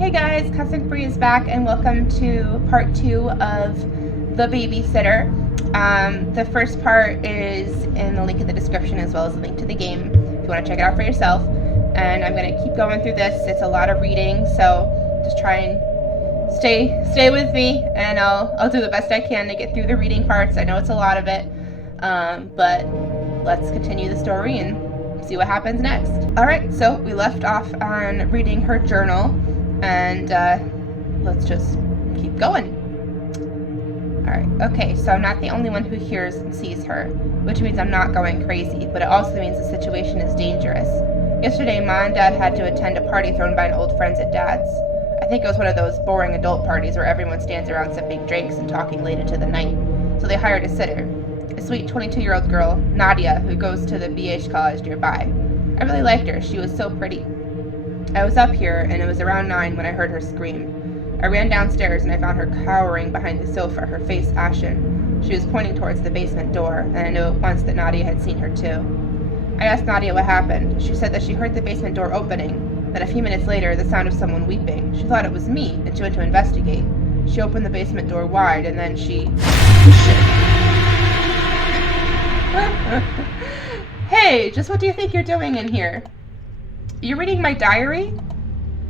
Hey guys, Cousin Bree is back and welcome to part 2 of The Babysitter. The first part is in the link in the description as well as the link to the game if you want to check it out for yourself. And I'm going to keep going through this. It's a lot of reading, so just try and stay with me and I'll do the best I can to get through the reading parts. I know it's a lot of it, but let's continue the story and see what happens next. Alright, so we left off on reading her journal, and let's just keep going. Alright, okay, so I'm not the only one who hears and sees her, which means I'm not going crazy, but it also means the situation is dangerous. Yesterday, Ma and Dad had to attend a party thrown by an old friend at Dad's. I think it was one of those boring adult parties where everyone stands around sipping drinks and talking late into the night, so they hired a sitter. A sweet 22-year-old girl, Nadia, who goes to the BH college nearby. I really liked her. She was so pretty. I was up here, and it was around 9 when I heard her scream. I ran downstairs, and I found her cowering behind the sofa, her face ashen. She was pointing towards the basement door, and I knew at once that Nadia had seen her too. I asked Nadia what happened. She said that she heard the basement door opening, then a few minutes later, the sound of someone weeping. She thought it was me, and she went to investigate. She opened the basement door wide, and then she... Hey, just what do you think you're doing in here? You're reading my diary?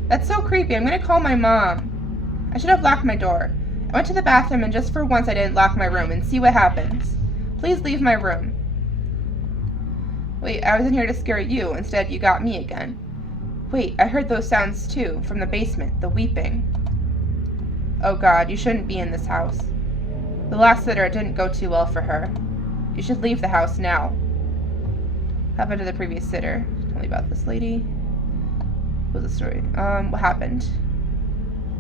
That's so creepy. I'm gonna call my mom. I should have locked my door. I went to the bathroom and just for once I didn't lock my room and see what happens. Please leave my room. Wait, I was in here to scare you. Instead, you got me again. Wait, I heard those sounds too, from the basement, the weeping. Oh God, you shouldn't be in this house. The last sitter didn't go too well for her. You should leave the house now. What happened to the previous sitter? Tell me about this lady. What was the story? What happened?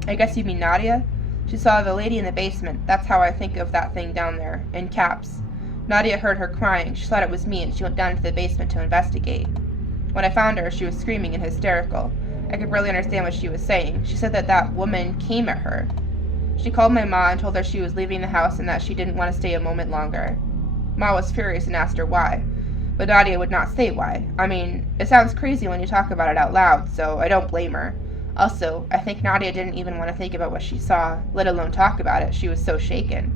I guess you mean Nadia? She saw the lady in the basement. That's how I think of that thing down there, in caps. Nadia heard her crying. She thought it was me and she went down to the basement to investigate. When I found her, she was screaming and hysterical. I could barely understand what she was saying. She said that that woman came at her. She called my ma and told her she was leaving the house and that she didn't want to stay a moment longer. Ma was furious and asked her why, but Nadia would not say why. I mean, it sounds crazy when you talk about it out loud, so I don't blame her. Also, I think Nadia didn't even want to think about what she saw, let alone talk about it. She was so shaken.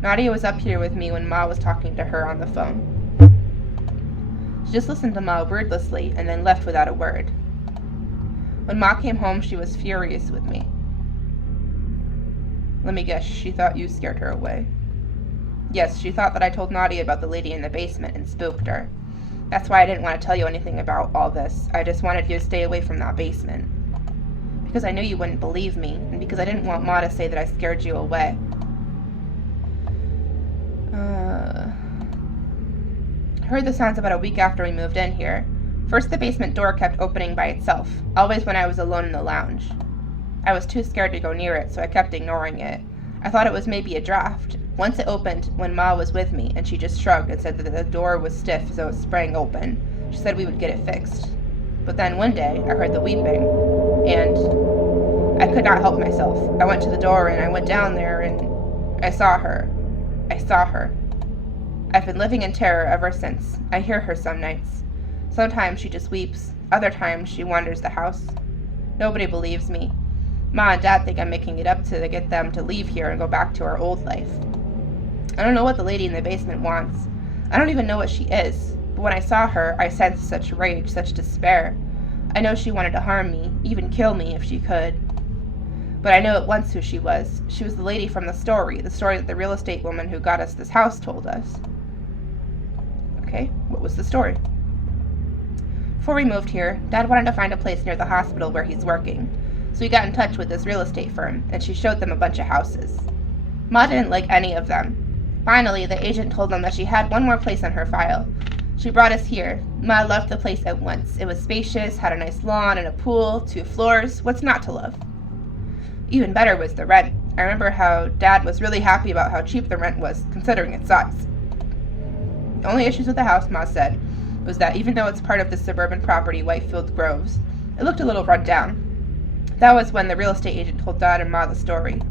Nadia was up here with me when Ma was talking to her on the phone. She just listened to Ma wordlessly and then left without a word. When Ma came home, she was furious with me. Let me guess, she thought you scared her away. Yes, she thought that I told Nadia about the lady in the basement and spooked her. That's why I didn't want to tell you anything about all this. I just wanted you to stay away from that basement. Because I knew you wouldn't believe me, and because I didn't want Ma to say that I scared you away. I heard the sounds about a week after we moved in here. First, the basement door kept opening by itself, always when I was alone in the lounge. I was too scared to go near it, so I kept ignoring it. I thought it was maybe a draft. Once it opened when Ma was with me, and she just shrugged and said that the door was stiff, so it sprang open. She said we would get it fixed. But then one day, I heard the weeping, and I could not help myself. I went to the door, and I went down there, and I saw her. I saw her. I've been living in terror ever since. I hear her some nights. Sometimes she just weeps. Other times she wanders the house. Nobody believes me. Ma and Dad think I'm making it up to get them to leave here and go back to our old life. I don't know what the lady in the basement wants. I don't even know what she is. But when I saw her, I sensed such rage, such despair. I know she wanted to harm me, even kill me if she could. But I knew at once who she was. She was the lady from the story that the real estate woman who got us this house told us. Okay, what was the story? Before we moved here, Dad wanted to find a place near the hospital where he's working. So he got in touch with this real estate firm, and she showed them a bunch of houses. Ma didn't like any of them. Finally, the agent told them that she had one more place on her file. She brought us here. Ma loved the place at once. It was spacious, had a nice lawn and a pool, 2 floors. What's not to love? Even better was the rent. I remember how Dad was really happy about how cheap the rent was, considering its size. The only issues with the house, Ma said, was that even though it's part of the suburban property Whitefield Groves, it looked a little run down. That was when the real estate agent told Dad and Ma the story.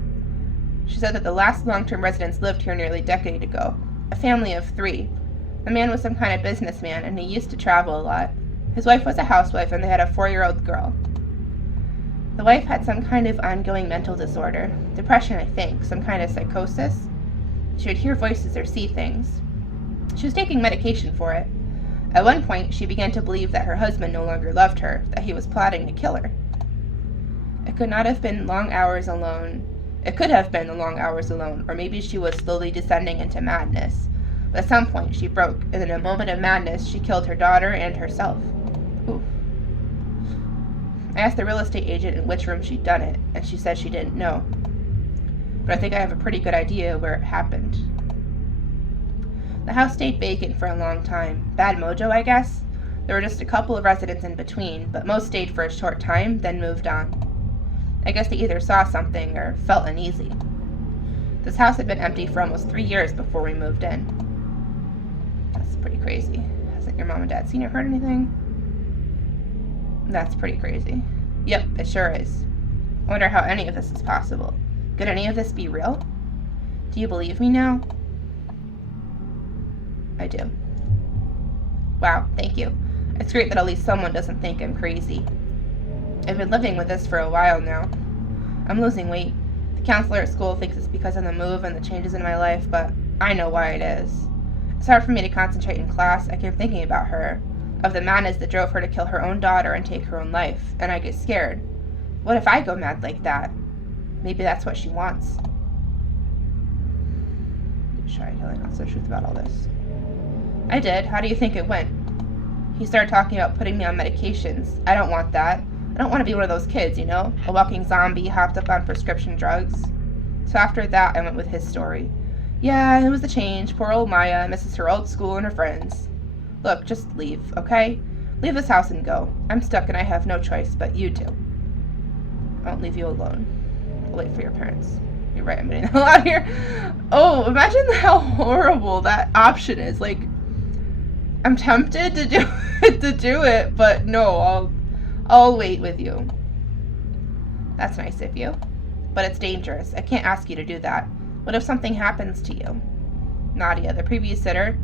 She said that the last long-term residents lived here nearly a decade ago, a family of 3. The man was some kind of businessman, and he used to travel a lot. His wife was a housewife, and they had a 4-year-old girl. The wife had some kind of ongoing mental disorder. Depression, I think. Some kind of psychosis. She would hear voices or see things. She was taking medication for it. At one point, she began to believe that her husband no longer loved her, that he was plotting to kill her. It could not have been long hours alone. It could have been the long hours alone, or maybe she was slowly descending into madness. But at some point, she broke, and in a moment of madness, she killed her daughter and herself. Oof. I asked the real estate agent in which room she'd done it, and she said she didn't know. But I think I have a pretty good idea where it happened. The house stayed vacant for a long time. Bad mojo, I guess. There were just a couple of residents in between, but most stayed for a short time, then moved on. I guess they either saw something or felt uneasy. This house had been empty for almost 3 years before we moved in. That's pretty crazy. Hasn't your mom and dad seen or heard anything? That's pretty crazy. Yep, it sure is. I wonder how any of this is possible. Could any of this be real? Do you believe me now? I do. Wow, thank you. It's great that at least someone doesn't think I'm crazy. I've been living with this for a while now. I'm losing weight. The counselor at school thinks it's because of the move and the changes in my life, but I know why it is. It's hard for me to concentrate in class. I keep thinking about her, of the madness that drove her to kill her own daughter and take her own life, and I get scared. What if I go mad like that? Maybe that's what she wants. Try telling us the truth about all this. I did. How do you think it went? He started talking about putting me on medications. I don't want that. I don't want to be one of those kids, you know? A walking zombie hopped up on prescription drugs. So after that, I went with his story. Yeah, it was the change. Poor old Maya misses her old school and her friends. Look, just leave, okay? Leave this house and go. I'm stuck and I have no choice but you two. I won't leave you alone. I'll wait for your parents. You're right, I'm getting the hell out of here. Oh, imagine how horrible that option is. Like, I'm tempted to do it, but no, I'll wait with you. That's nice of you. But it's dangerous. I can't ask you to do that. What if something happens to you? Nadia, the previous sitter,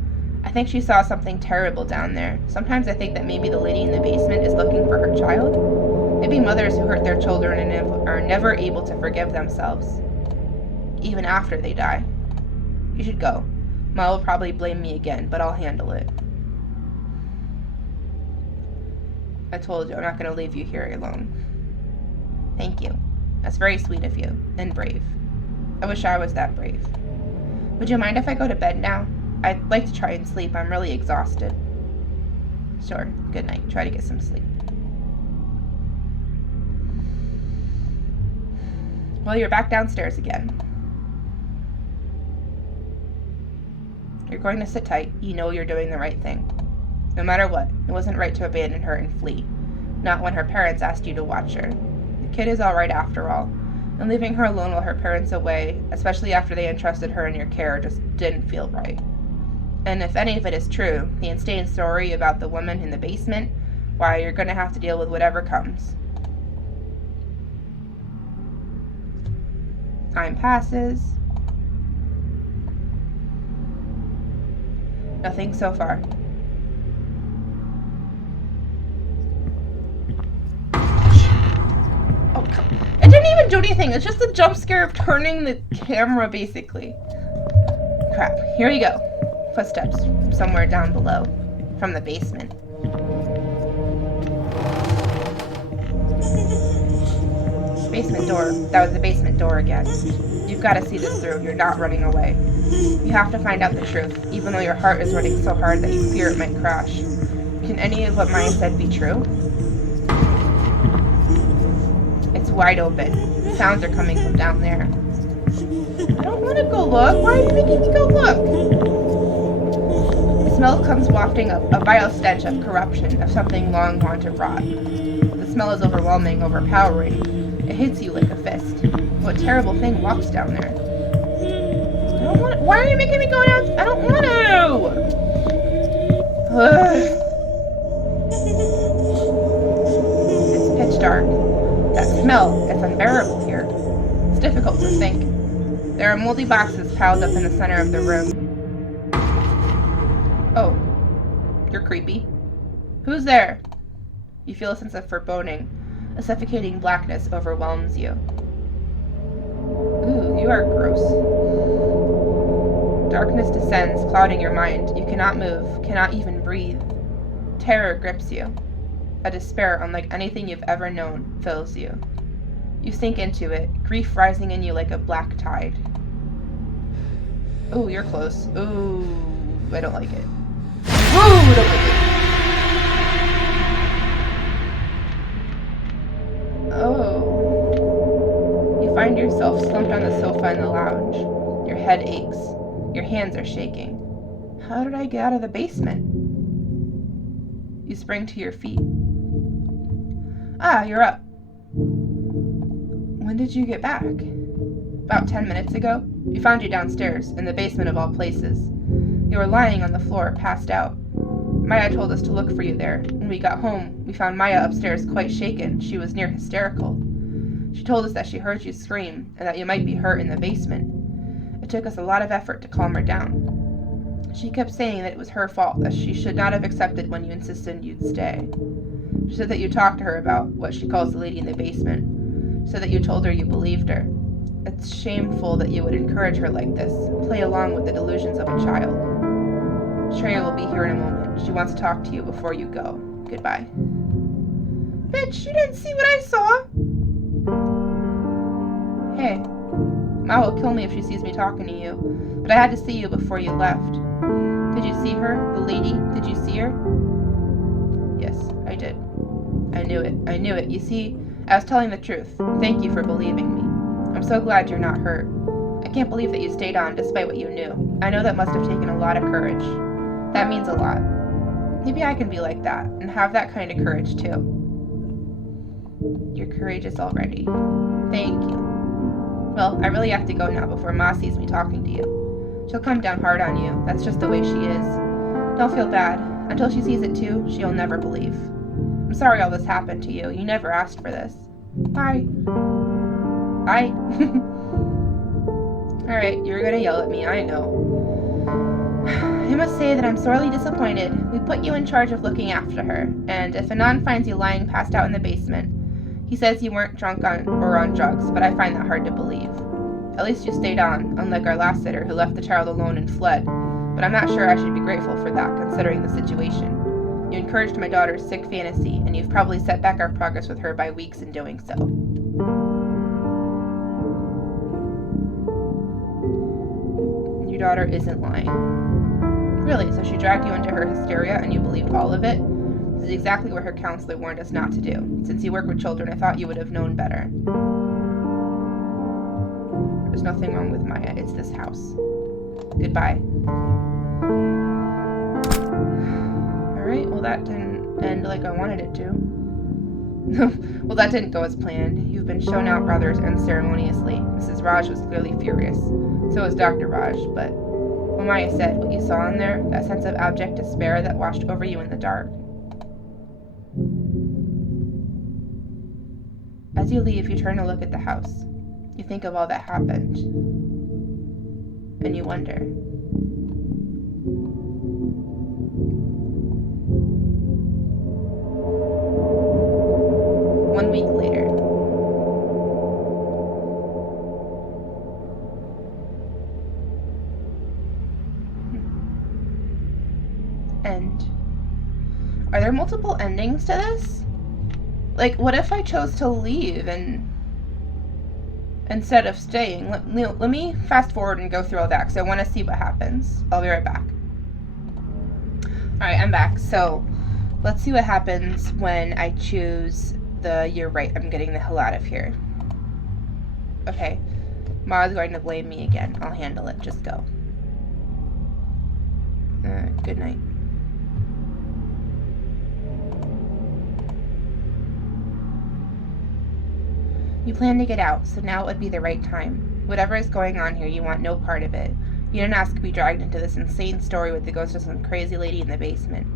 I think she saw something terrible down there. Sometimes I think that maybe the lady in the basement is looking for her child. Maybe mothers who hurt their children and are never able to forgive themselves, even after they die. You should go. Ma will probably blame me again, but I'll handle it. I told you, I'm not going to leave you here alone. Thank you. That's very sweet of you, and brave. I wish I was that brave. Would you mind if I go to bed now? I'd like to try and sleep. I'm really exhausted. Sure. Good night. Try to get some sleep. Well, you're back downstairs again. You're going to sit tight. You know you're doing the right thing. No matter what, it wasn't right to abandon her and flee. Not when her parents asked you to watch her. The kid is all right after all. And leaving her alone while her parents away, especially after they entrusted her in your care, just didn't feel right. And if any of it is true, the insane story about the woman in the basement, why, you're going to have to deal with whatever comes. Time passes. Nothing so far. Oh, it didn't even do anything. It's just the jump scare of turning the camera, basically. Crap. Here we go. Footsteps from somewhere down below. From the basement. Basement door. That was the basement door again. You've got to see this through. You're not running away. You have to find out the truth, even though your heart is running so hard that you fear it might crash. Can any of what Maya said be true? It's wide open. Sounds are coming from down there. I don't want to go look. Why are you making me go look? The smell comes wafting up, a vile stench of corruption, of something long gone to rot. The smell is overwhelming, overpowering. It hits you like a fist. What terrible thing walks down there? I don't want to. Why are you making me go down? I don't want to! Ugh. It's pitch dark. That smell is unbearable here. It's difficult to think. There are moldy boxes piled up in the center of the room. Oh. You're creepy. Who's there? You feel a sense of foreboding. A suffocating blackness overwhelms you. Ooh, you are gross. Darkness descends, clouding your mind. You cannot move, cannot even breathe. Terror grips you. A despair unlike anything you've ever known fills you. You sink into it, grief rising in you like a black tide. Ooh, you're close. Ooh, I don't like it. Ooh, don't like it. Oh. You find yourself slumped on the sofa in the lounge. Your head aches. Your hands are shaking. How did I get out of the basement? You spring to your feet. Ah, you're up. When did you get back? About 10 minutes ago. We found you downstairs, in the basement of all places. You were lying on the floor, passed out. Maya told us to look for you there. When we got home, we found Maya upstairs quite shaken. She was near hysterical. She told us that she heard you scream, and that you might be hurt in the basement. It took us a lot of effort to calm her down. She kept saying that it was her fault, that she should not have accepted when you insisted you'd stay. She said that you talked to her about what she calls the lady in the basement. She said that you told her you believed her. It's shameful that you would encourage her like this, play along with the delusions of a child. Shreya will be here in a moment. She wants to talk to you before you go. Goodbye. Bitch, you didn't see what I saw? Hey, Ma will kill me if she sees me talking to you, but I had to see you before you left. Did you see her? The lady? Did you see her? Yes, I did. I knew it. You see, I was telling the truth. Thank you for believing me. I'm so glad you're not hurt. I can't believe that you stayed on despite what you knew. I know that must have taken a lot of courage. That means a lot. Maybe I can be like that, and have that kind of courage too. You're courageous already. Thank you. Well, I really have to go now before Ma sees me talking to you. She'll come down hard on you. That's just the way she is. Don't feel bad. Until she sees it too, she'll never believe. I'm sorry all this happened to you. You never asked for this. Bye. Bye. Alright, you're gonna yell at me, I know. I must say that I'm sorely disappointed. We put you in charge of looking after her, and if Anand finds you lying passed out in the basement, he says you weren't drunk or on drugs, but I find that hard to believe. At least you stayed on, unlike our last sitter who left the child alone and fled, but I'm not sure I should be grateful for that, considering the situation. You encouraged my daughter's sick fantasy, and you've probably set back our progress with her by weeks in doing so. Your daughter isn't lying. Really, so she dragged you into her hysteria and you believed all of it? This is exactly what her counselor warned us not to do. Since you work with children, I thought you would have known better. There's nothing wrong with Maya. It's this house. Goodbye. Alright, well that didn't end like I wanted it to. Well, that didn't go as planned. You've been shown out rather unceremoniously. Mrs. Raj was clearly furious. So was Dr. Raj, but when Maya said what you saw in there, that sense of abject despair that washed over you in the dark. As you leave, you turn to look at the house. You think of all that happened. And you wonder. 1 week later. End. Are there multiple endings to this? Like, what if I chose to leave and instead of staying? Let me fast forward and go through all that because I want to see what happens. I'll be right back. Alright, I'm back. So, let's see what happens when I choose the you're right, I'm getting the hell out of here. Okay. Ma's going to blame me again. I'll handle it. Just go. Good night. You plan to get out, so now it would be the right time. Whatever is going on here, you want no part of it. You didn't ask to be dragged into this insane story with the ghost of some crazy lady in the basement.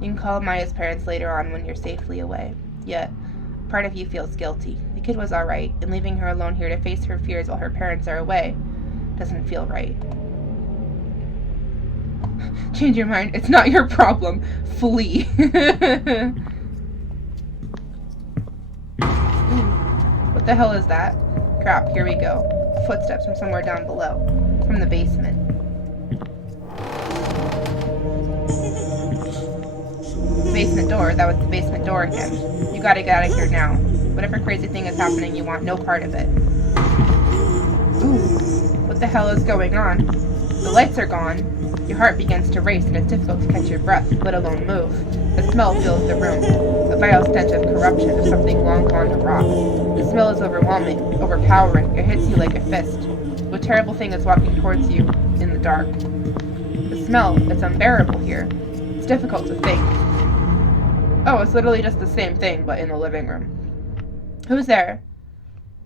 You can call Maya's parents later on when you're safely away. Yet, part of you feels guilty. The kid was alright, and leaving her alone here to face her fears while her parents are away doesn't feel right. Change your mind. It's not your problem. Flee. What the hell is that? Crap, here we go. Footsteps from somewhere down below. From the basement. Basement door. That was the basement door again. You gotta get out of here now. Whatever crazy thing is happening, you want no part of it. Ooh, what the hell is going on? The lights are gone. Your heart begins to race and it's difficult to catch your breath, let alone move. The smell fills the room. A vile stench of corruption, of something long gone to rot. The smell is overwhelming, overpowering. It hits you like a fist. A terrible thing is walking towards you in the dark. The smell, it's unbearable here. It's difficult to think. Oh, it's literally just the same thing, but in the living room. Who's there?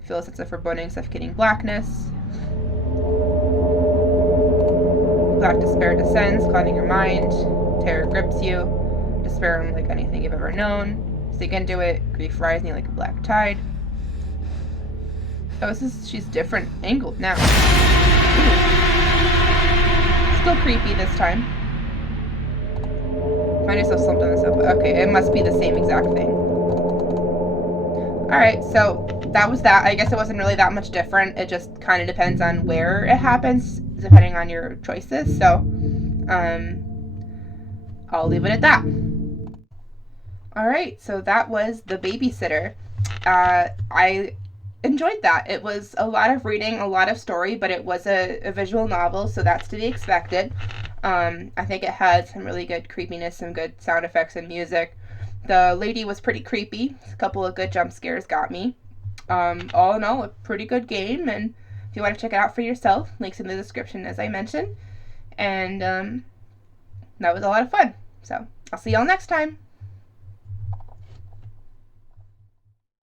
You feel a sense of foreboding, suffocating blackness. Black despair descends, clouding your mind. Terror grips you. Despair unlike anything you've ever known. Sink into it, grief rising like a black tide. Oh, she's different, angled now. Ooh. Still creepy this time. Find yourself slumped on the sofa. Okay, it must be the same exact thing. Alright, so that was that. I guess it wasn't really that much different. It just kind of depends on where it happens, depending on your choices. So, I'll leave it at that. Alright, so that was The Babysitter. I enjoyed that. It was a lot of reading, a lot of story, but it was a visual novel, so that's to be expected. I think it had some really good creepiness, some good sound effects and music. The lady was pretty creepy. A couple of good jump scares got me. All in all, a pretty good game, and if you want to check it out for yourself, links in the description as I mentioned. And that was a lot of fun. So, I'll see y'all next time.